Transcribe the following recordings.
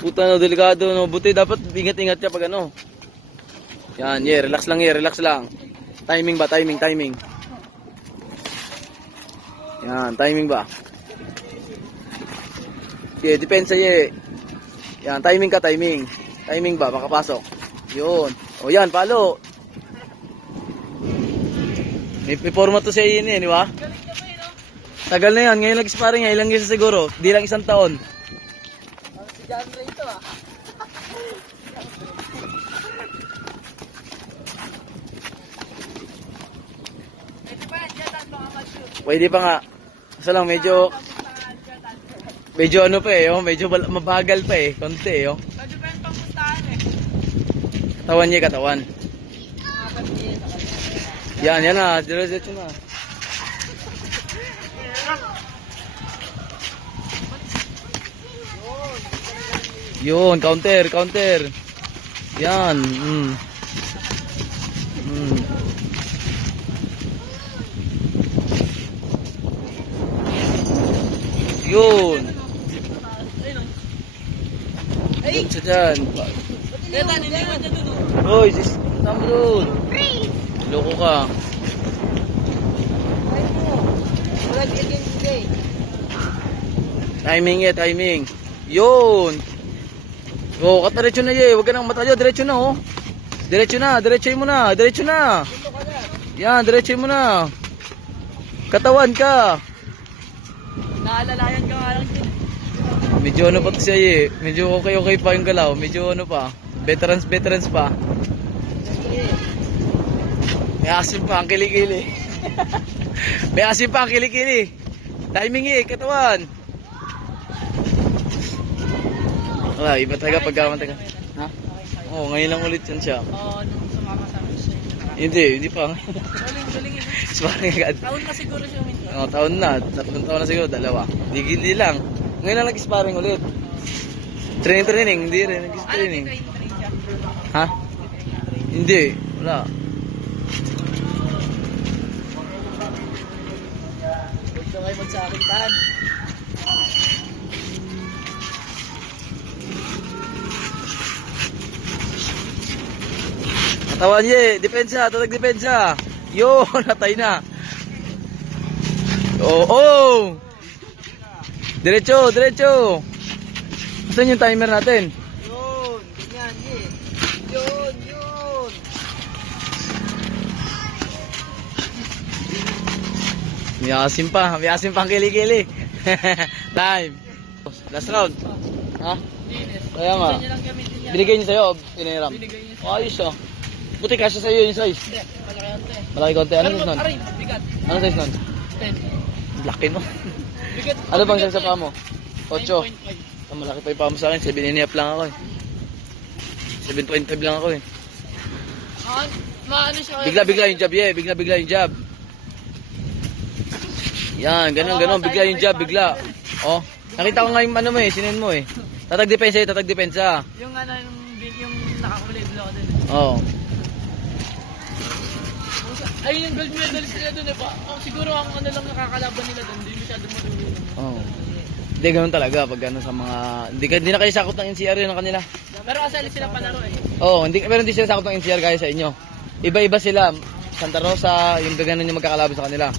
Puta no, delikado no. Buti dapat ingat-ingat ka pag ano. Yan, relax lang relax lang. Timing ba? Timing. Yan, timing ba? Depensa Yan, timing ka, timing. Timing ba? Makapasok. Yun. O yan, palo. May forma to siya yun di ba? Tagal na yan, ngayon nag-sparring niya, ilang years siguro, di lang isang taon. Si John Ray ito Pwede pa nga. Kasi lang medyo ano pa medyo mabagal pa konti Pwede pa yung pamuntahan Katawan. Yan na, diretso na. Yun, counter. Yan. Yun. Ay, siya dyan. Niliwan niya dun Hoy, tama dun. Loko ka. Timing. Yun. Oh, kataretso na huwag ka nang matayo, diretso na diretsoy mo na. Yan, diretsoy mo na. Katawan ka. Naalalayan ka nga lang din. Medyo ano pa siya medyo okay pa yung galaw, medyo ano pa. Veterans pa. May asim pa ang kilikili. Timing katawan. Wala, iba talaga pagkamantay ka. Ha? Oo, ngayon lang ulit yan siya. Oo, nung sumama sa amin siya. Hindi pa. Galing. Sparring agad. Taon na siguro siya minsan. Oo, taon na. 3 taon na siguro, 2. Di lang. Ngayon lang nag-sparring ulit. Training, hindi rin. Nag-training. Train siya. Ha? Hindi, wala. Huwag ka kayo magsakitan. Katawan tatag depensa. Yo, natay na. Oh. Diretso. Saan yung timer natin? Yun, ganyan Yun. May asim pa ang kilikili. Time. Last round. Ha? Kaya nga. Gusto niya lang gamitin niya. Binigay niyo sa'yo, piniram. Binigay niya. Ayos Buti kasya sa'yo yung size. Hindi, malaki. Malaki konti. Ano size nun? Aray, bigat. Ano size nun? 10. Laki no. Bigat. Ano bang size sa paa mo? 8. 9.5. Malaki pa yung paa mo sa akin. 7.5 lang ako 7.5 lang ako Maano siya. Bigla yung jab Bigla yung jab. Yan, ganun. Bigla yung jab, bigla. Oh, nakita ko nga yung ano mo sinin mo Tatag depensa. Yung yung nakakulay blue ako din. Oo. Ay, yung gold medalist nila dun siguro ang ano lang nakakalaban nila dun, hindi masyado marunong. Oo. Hindi, ganun talaga pag ano sa mga hindi na kayo sakot ng NCR yun ng kanila. Pero kasali sila palaro Oo, pero hindi sila sakot ng NCR kaya sa inyo. Iba-iba sila. Santa Rosa, yung ganun yung magkakalaban sa kanila.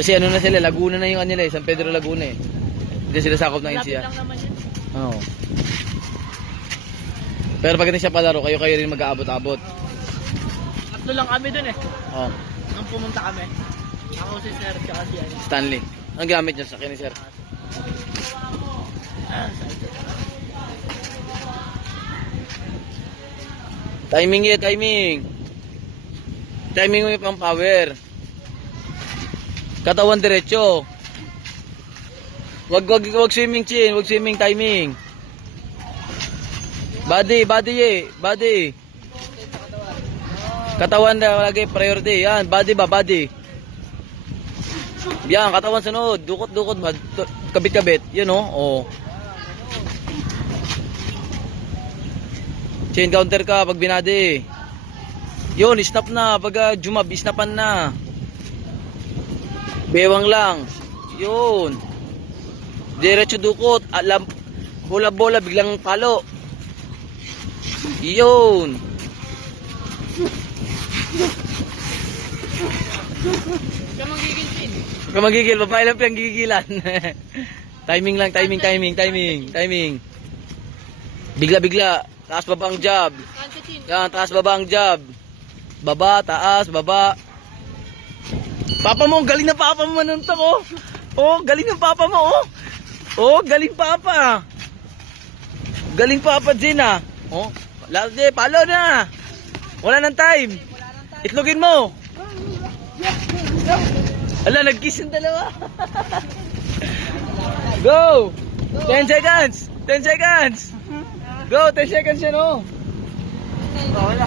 Kasi ano na sila, Laguna na yung kanila San Pedro Laguna Hindi sila sakop ng NCR. lang naman yun. Oo. Pero pag hindi siya palaro, kayo rin mag-aabot-abot. Tatlo lang kami dun Oo. Nung pumunta kami. Ako si Sir tsaka si Stanley. Ang gamit niya sa akin ni Sir? Timing. Timing mo yung pang power. Katawan diretso. Wag swimming chin, wag swimming timing. Body. Katawan na lagi priority. Yan, body. Yan, katawan sunod. Dukot ba? Kabit. Yan oh. Chain counter ka pag binadi. Yun, snap na. Pag jumab, snapan na. Bewang lang. Yun. Diretso dukot. bola-bola, biglang palo. Yun. Ka magigilpin. Huwag ka magigil, babae lang pinang gigilan. Timing lang, timing. Bigla-bigla, taas baba ang jab. Kantatin. Yan, taas baba ang jab. Baba, taas, baba. Papa mo, galing na papa mo manuntok, oh. Oh, galing ng papa mo, oh. Oh, galing papa. Galing papa, Jin, ah. Oh, lagi, palo na. Wala nang time. Itlogin mo. Ala, nag-kiss yung dalawa. Go! 10 seconds! 10 seconds! Go! 10 seconds yan, oh! Wala.